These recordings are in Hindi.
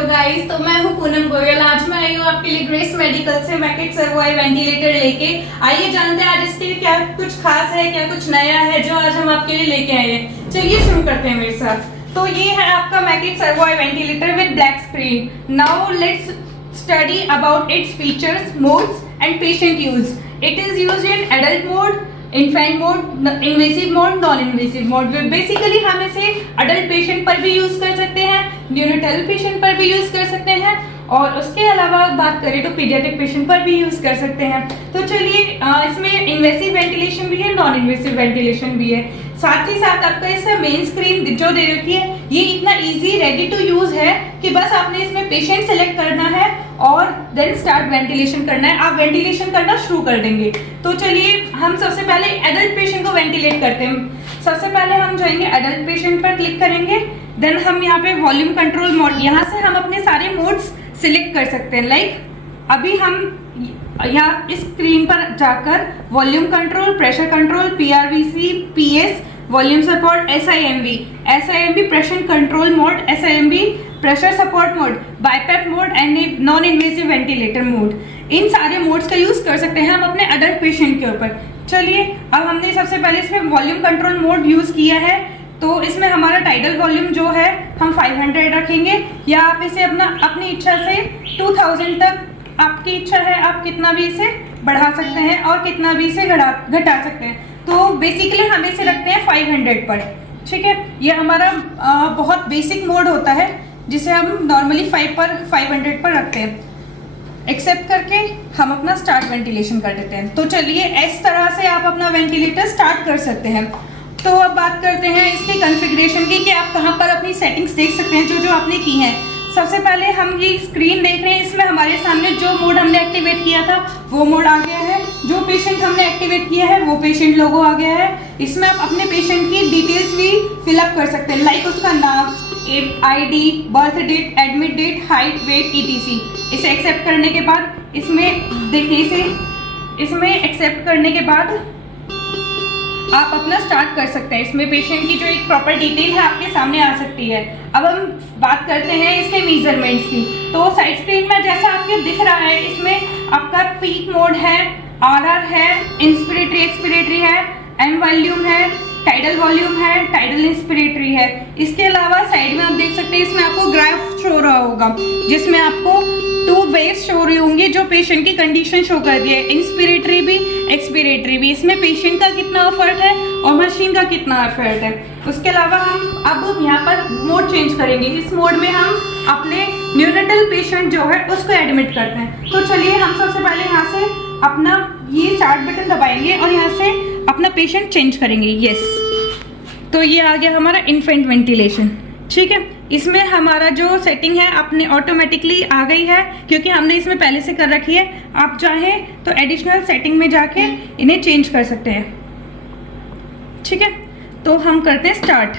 हेलो गाइस, तो मैं हूं पूनम गोयल। आज मैं आई हूं आपके लिए ग्रेस मेडिकल से मैकेट सर्वो आई वेंटिलेटर लेके। आइए जानते हैं आज इसके क्या कुछ खास है, क्या कुछ नया है जो आज हम आपके लिए लेके आए हैं। चलिए शुरू करते हैं मेरे साथ। तो ये है आपका Macat servo I ventilator with black screen. Now let's study about its features, modes and patient use. It is used in adult mode, infant mode, invasive mode, non invasive mode. Basically हम इसे अडल्ट पेशेंट पर भी यूज कर सकते हैं, न्यूनेटल पेशेंट पर भी यूज कर सकते हैं, और उसके अलावा बात करें तो पीडियाट्रिक पेशेंट पर भी यूज कर सकते हैं। तो चलिए, इसमें इन्वेसिव वेंटिलेशन भी है, नॉन इन्वेसिव वेंटिलेशन भी है। साथ ही साथ आपका इसका मेन स्क्रीन जो दे रखी है, ये इतना इजी रेडी टू यूज है कि बस आपने इसमें पेशेंट सेलेक्ट करना है और देन स्टार्ट वेंटिलेशन करना है। आप वेंटिलेशन करना शुरू कर देंगे। तो चलिए, हम सबसे पहले एडल्ट पेशेंट को वेंटिलेट करते हैं। सबसे पहले हम जाएंगे एडल्ट पेशेंट पर, क्लिक करेंगे। देन हम यहाँ पे वॉल्यूम कंट्रोल मोड, यहाँ से हम अपने सारे मोड्स सिलेक्ट कर सकते हैं। लाइक अभी हम यहाँ इस स्क्रीन पर जाकर volume control, pressure control, PRVC, PS, volume support, SIMV pressure control mode, SIMV pressure support mode, BiPAP mode and non invasive ventilator mode, इन सारे मोड्स का यूज कर सकते हैं हम अपने अडल्ट पेशेंट के ऊपर। चलिए, अब हमने सबसे पहले इसमें वॉल्यूम कंट्रोल मोड यूज किया है, तो इसमें हमारा टाइडल वॉल्यूम जो है हम 500 रखेंगे, या आप इसे अपनी इच्छा से 2000 तक, आपकी इच्छा है, आप कितना भी इसे बढ़ा सकते हैं और कितना भी इसे घटा सकते हैं। तो बेसिकली हम इसे रखते हैं 500 पर। ठीक है, ये हमारा बहुत बेसिक मोड होता है जिसे हम नॉर्मली 500 पर रखते हैं। एक्सेप्ट करके हम अपना स्टार्ट वेंटिलेशन कर देते हैं। तो चलिए, इस तरह से आप अपना वेंटिलेटर स्टार्ट कर सकते हैं। तो अब बात करते हैं इसके कॉन्फ़िगरेशन की, कि आप कहाँ पर अपनी सेटिंग्स देख सकते हैं जो आपने की हैं। सबसे पहले हम ये स्क्रीन देख रहे हैं, इसमें हमारे सामने जो मोड हमने एक्टिवेट किया था वो मोड आ गया है। जो पेशेंट हमने एक्टिवेट किया है वो पेशेंट लोगो आ गया है। इसमें आप अपने पेशेंट की डिटेल्स भी फिलअप कर सकते हैं, लाइक उसका नाम, ID, birth date, admit date, height, weight, ETC। इसे एक्सेप्ट करने के बाद इसमें देखिए, इसमें एक्सेप्ट करने के बाद आप अपना स्टार्ट कर सकते हैं। इसमें पेशेंट की जो एक प्रॉपर डिटेल है आपके सामने आ सकती है। अब हम बात करते हैं इसके मेजरमेंट्स की। तो साइड स्क्रीन में जैसा आपको दिख रहा है, इसमें आपका पीक मोड है, RR है, इंस्पिरेटरी एक्सपिरेटरी है, एम वॉल्यूम है, टाइडल वॉल्यूम है, टाइडल इंस्पिरेटरी है। इसके अलावा साइड में आप देख सकते हैं, इसमें आपको ग्राफ शो रहा होगा जिसमें आपको 2 वेव्स शो रही होंगी जो पेशेंट की कंडीशन शो कर दी है, इंस्पिरेटरी भी, एक्सपिरेटरी भी। इसमें पेशेंट का कितना एफर्ट है और मशीन का कितना एफर्ट है। उसके अलावा हम अब यहाँ पर मोड चेंज करेंगे। इस मोड में हम अपने न्यूनेटल पेशेंट जो है उसको एडमिट करते हैं। तो चलिए, हम सबसे पहले यहाँ से अपना ये स्टार्ट बटन दबाएंगे और यहाँ से अपना पेशेंट चेंज करेंगे। यस, तो ये आ गया हमारा इन्फेंट वेंटिलेशन। ठीक है, इसमें हमारा जो सेटिंग है अपने ऑटोमेटिकली आ गई है, क्योंकि हमने इसमें पहले से कर रखी है। आप चाहें तो एडिशनल सेटिंग में जाके इन्हें चेंज कर सकते हैं। ठीक है, तो हम करते हैं स्टार्ट।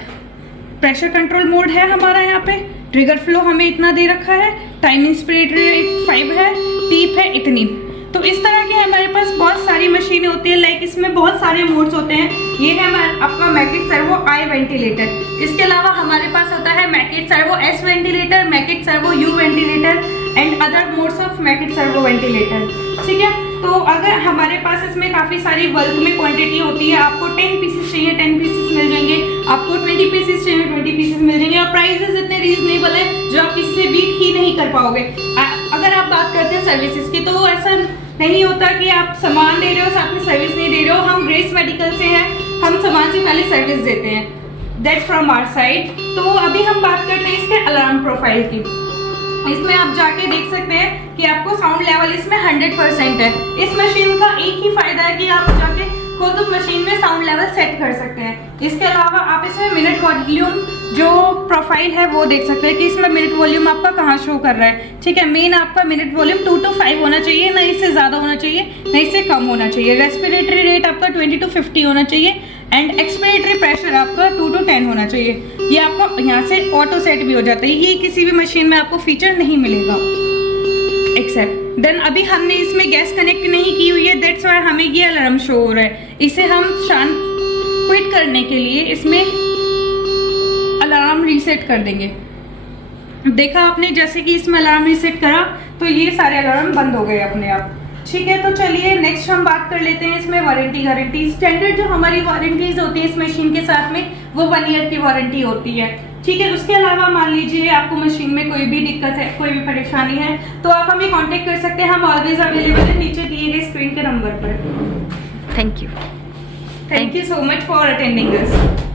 प्रेशर कंट्रोल मोड है हमारा, यहाँ पे ट्रिगर फ्लो हमें इतना दे रखा है, टाइम इंस्पिरेटरी 5 है, टीप है इतनी। तो इस तरह के हमारे पास बहुत सारी मशीनें होती है, लाइक इसमें बहुत सारे मोड्स होते हैं। ये है आपका मैकेट सर्वो आई वेंटिलेटर। इसके अलावा हमारे पास होता है Macat servo S ventilator, Macat servo U ventilator and other modes of Macat servo ventilator. ठीक है, तो अगर हमारे पास इसमें काफ़ी सारी बल्क में क्वांटिटी होती है, आपको 10 पीसेस चाहिए 10 पीसेस मिल जाएंगे, आपको 20 पीसेस चाहिए 20 पीसेस मिल जाएंगे, और प्राइसेस इतने रीजनेबल है जो आप इससे बीट ही नहीं कर पाओगे। अगर आप बात करते हैं सर्विसेज की, तो ऐसा नहीं होता कि आप सामान दे रहे हो साथ में सर्विस नहीं दे रहे हो। हम ग्रेस मेडिकल से हैं, हम सामान से पहले सर्विस देते हैं, दैट्स फ्रॉम आवर साइड। तो अभी हम बात करते हैं इसके अलार्म प्रोफाइल की। इसमें आप जाके देख सकते हैं कि आपको साउंड लेवल इसमें 100% है। इस मशीन का एक ही फायदा है कि आप जाके खुद मशीन में साउंड लेवल सेट कर सकते हैं। इसके अलावा आप इसमें मिनट वॉल्यूम जो प्रोफाइल है वो देख सकते हैं कि इसमें मिनट वॉल्यूम आपका कहाँ शो कर रहा है। ठीक है, मेन आपका मिनट वॉल्यूम 2 to 5 होना चाहिए, ना इससे ज़्यादा होना चाहिए ना इससे कम होना चाहिए। रेस्पिरेटरी रेट आपका 20 to 50 होना चाहिए एंड एक्सपिरेटरी प्रेशर आपका 2 to 10 होना चाहिए। ये आपका यहाँ से ऑटो सेट भी हो जाता है, ये किसी भी मशीन में आपको फीचर नहीं मिलेगा एक्सेप्ट। देन अभी हमने इसमें गैस कनेक्ट नहीं की हुई है, दैट्स वाई हमें ये अलार्म शो हो रहा है। इसे हम शांत क्विट करने के लिए इसमें अलार्म रीसेट कर देंगे। देखा आपने, जैसे कि इसमें अलार्म रीसेट करा तो ये सारे अलार्म बंद हो गए अपने आप। ठीक है, तो चलिए नेक्स्ट हम बात कर लेते हैं इसमें वारंटी गारंटी। स्टैंडर्ड जो हमारी वारंटीज होती है इस मशीन के साथ में, वो 1 ईयर की वारंटी होती है। ठीक है, उसके अलावा मान लीजिए आपको मशीन में कोई भी दिक्कत है, कोई भी परेशानी है, तो आप हमें कांटेक्ट कर सकते हैं। हम ऑलवेज अवेलेबल है नीचे दिए गए स्क्रीन के नंबर पर। Thank you thank you so much for attending this.